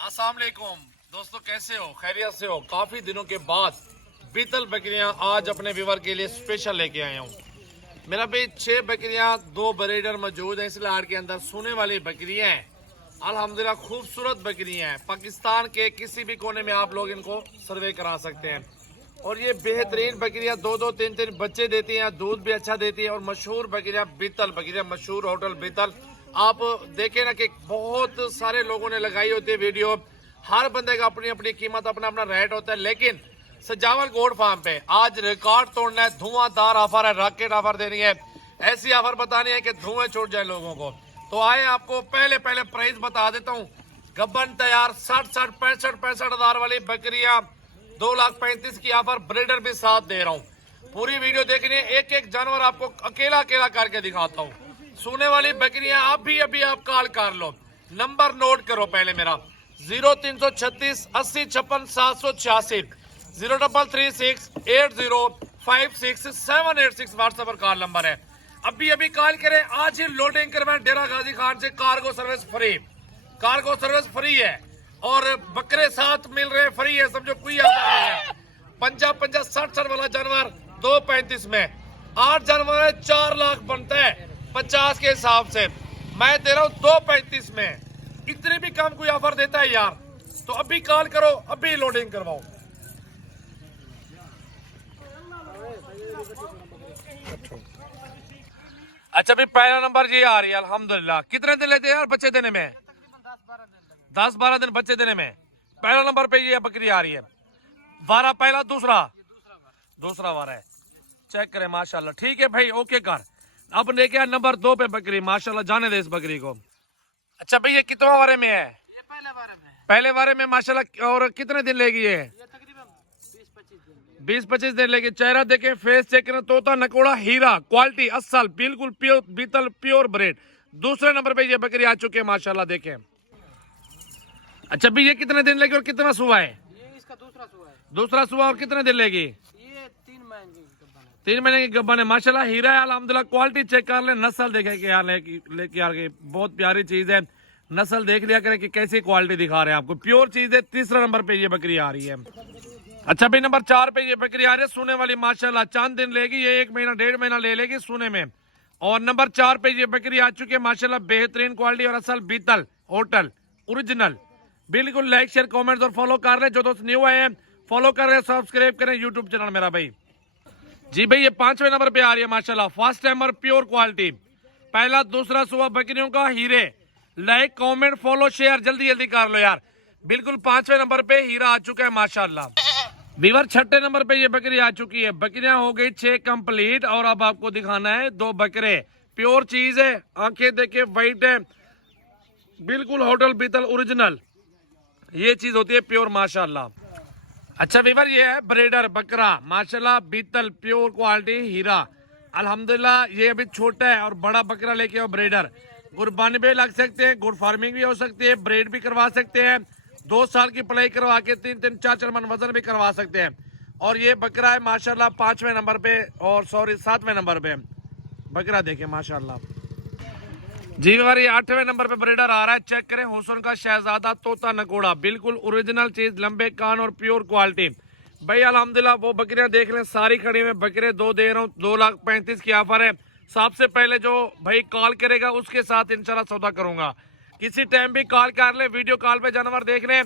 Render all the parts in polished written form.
अस्सलाम वालेकुम दोस्तों, कैसे हो? खैरियत से हो? काफी दिनों के बाद बीतल बकरियां आज अपने व्यूवर के लिए स्पेशल लेके आया हूँ। मेरा भाई 6 बकरियां, 2 ब्रीडर मौजूद हैं इस लाड़ के अंदर। सोने वाली बकरियां हैं, अल्हम्दुलिल्लाह खूबसूरत बकरियां हैं। पाकिस्तान के किसी भी कोने में आप लोग इनको सर्वे करा सकते हैं। और ये बेहतरीन बकरियां 2-2, 3-3 बच्चे देती हैं, दूध भी अच्छा देती है। और मशहूर बकरियां बीतल बकरियां, मशहूर होटल बीतल। आप देखें ना कि बहुत सारे लोगों ने लगाई होती है वीडियो। हर बंदे का अपनी अपनी कीमत, अपना अपना रेट होता है। लेकिन सजावल गोड फार्म पे आज रिकॉर्ड तोड़ना है, धुआंधार ऑफर है, रॉकेट ऑफर देनी है। ऐसी ऑफर बतानी है कि धुएं छोड़ जाए लोगों को। तो आए आपको पहले प्राइस बता देता हूँ। गब्बन तैयार 60-60, 65-65 हजार वाली बकरियां 2,35,000 की ऑफर, ब्रीडर भी साथ दे रहा हूँ। पूरी वीडियो देखनी है, एक एक जानवर आपको अकेला अकेला करके दिखाता हूँ। सोने वाली बकरियां अभी आप कॉल कर लो। नंबर नोट करो पहले मेरा 0336 80 56 786, 0336 80 56 786 व्हाट्सएप पर कॉल नंबर है। अभी कॉल करें, आज ही लोडिंग करवाएं डेरा गाजी खान से। Cargo service free, cargo service free है और बकरे साथ मिल रहे फ्री है, समझो कोई ऐसा नहीं है। 50-50 60 वाला जानवर 2,35 में, 8 जानवर है 4 लाख बनता है 50 के हिसाब से। मैं दे रहा हूँ 2,35 में। इतने भी कम कोई ऑफर देता है यार? तो अभी कॉल करो, अभी लोडिंग करवाओ। अच्छा भाई, पहला नंबर ये आ रही है अल्हम्दुलिल्लाह। कितने दिन लेते हैं यार बच्चे देने में? 10-12 दिन बच्चे देने में। पहला नंबर पे ये बकरी आ रही है। वारा पहला, दूसरा वारा है। चेक करें माशाल्लाह। ठीक है भाई, ओके कर। अब लेके आ नंबर 2 पे बकरी, माशाल्लाह जाने दे इस बकरी को। अच्छा भाई, ये कितने वारे में है? ये पहले वारे में माशाल्लाह। और कितने दिन लेगी ये? तकरीबन 20-25 दिन लेगी। चेहरा देखें, फेस चेक करें, तोता नकोड़ा हीरा, क्वालिटी असल, बिल्कुल प्योर बीतल, प्योर ब्रेड। दूसरे नंबर पे ये बकरी आ चुकी है माशाल्लाह, देखें। अच्छा भाई, ये कितने दिन लेगी और कितना सुबह है? ये इसका दूसरा सुबह है। दूसरा सुबह। और कितने दिन लेगी? ये 3 महीने की गब्बन है। 3 महीने की गब्बन है माशाल्लाह। हीरा है अल्हम्दुलिल्लाह। क्वालिटी चेक कर ले, नस्ल देखे कि यार लेके आ गई, बहुत प्यारी चीज है। नस्ल देख लिया करें कि कैसी क्वालिटी दिखा रहे हैं आपको, प्योर चीज है। तीसरा नंबर पे ये बकरी आ रही है। अच्छा भाई, नंबर 4 पे ये बकरी आ रही है, सोने वाली माशाल्लाह। चांद दिन लेगी ये, 1 महीना 1.5 महीना ले लेगी सोने में। और नंबर 4 पे ये बकरी आ चुकी है माशाल्लाह, बेहतरीन क्वालिटी और असल बीतल होटल ओरिजिनल। बिल्कुल लाइक शेयर कमेंट्स और फॉलो कर ले। जो दोस्त न्यू आए हैं फॉलो कर रहे हैं, सब्सक्राइब करें यूट्यूब चैनल मेरा भाई। जी भाई, ये 5वें नंबर पे आ रही है माशाल्लाह, फर्स्ट टाइमर, प्योर क्वालिटी। पहला दूसरा सुबह बकरियों का हीरे। लाइक कमेंट फॉलो शेयर जल्दी कर लो यार। बिल्कुल 5वें नंबर पे हीरा आ चुका है माशाल्लाह। वीवर 6ठे नंबर पे ये बकरी आ चुकी है। बकरियां हो गई 6 कंप्लीट। और अब आपको दिखाना है 2 बकरे। प्योर चीज है, आंखें देखे वाइट है, बिल्कुल होटल बीतल ओरिजिनल। ये चीज होती है प्योर माशाल्लाह। अच्छा वीवर, ये है ब्रीडर बकरा माशाल्लाह, बीतल, प्योर क्वालिटी हीरा अल्हम्दुलिल्लाह। ये अभी छोटा है और बड़ा बकरा लेके आओ ब्रीडर। कुर्बानी भी लग सकते हैं, गुड फार्मिंग भी हो सकती है, ब्रीड भी करवा सकते हैं। 2 साल की पढ़ाई करवा के 3-3, 4-4 मन वजन भी करवा सकते हैं। और ये बकरा है माशाल्लाह 5वें नंबर पे, और 7वें नंबर पे बकरा देखे माशाल्लाह। जी वीवर, ये 8वें नंबर पे ब्रीडर आ रहा है। चेक करें, हुसन का शहजादा, तोता नकोड़ा, बिल्कुल ओरिजिनल चीज, लंबे कान और प्योर क्वालिटी। भाई अल्हम्दुलिल्लाह वो बकरियां देख लें, सारी खड़ी में बकरे 2 दे रहा हूँ। 2,35,000 की ऑफर है। सबसे पहले जो भाई कॉल करेगा उसके साथ इंशाल्लाह सौदा करूंगा। किसी टाइम भी कॉल कर ले, वीडियो कॉल पे जानवर देख लें।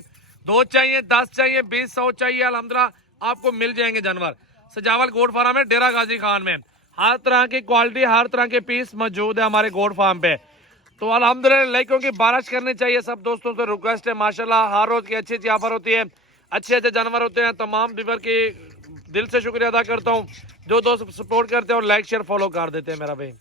2 चाहिए, 10 चाहिए, 20, 100 चाहिए, अल्हम्दुलिल्लाह आपको मिल जाएंगे जानवर। सजावल गोड फार्म है डेरा गाजी खान में। हर तरह की क्वालिटी, हर तरह के पीस मौजूद है हमारे गोड फार्म पे। तो अल्हम्दुलिल्लाह लाइकों की बारिश करनी चाहिए। सब दोस्तों से रिक्वेस्ट है माशाल्लाह, हर रोज की अच्छी ऑफर होती है, अच्छे जानवर होते हैं। तमाम व्यूअर की दिल से शुक्रिया अदा करता हूँ जो दोस्त सपोर्ट करते हैं और लाइक शेयर फॉलो कर देते हैं मेरा भाई।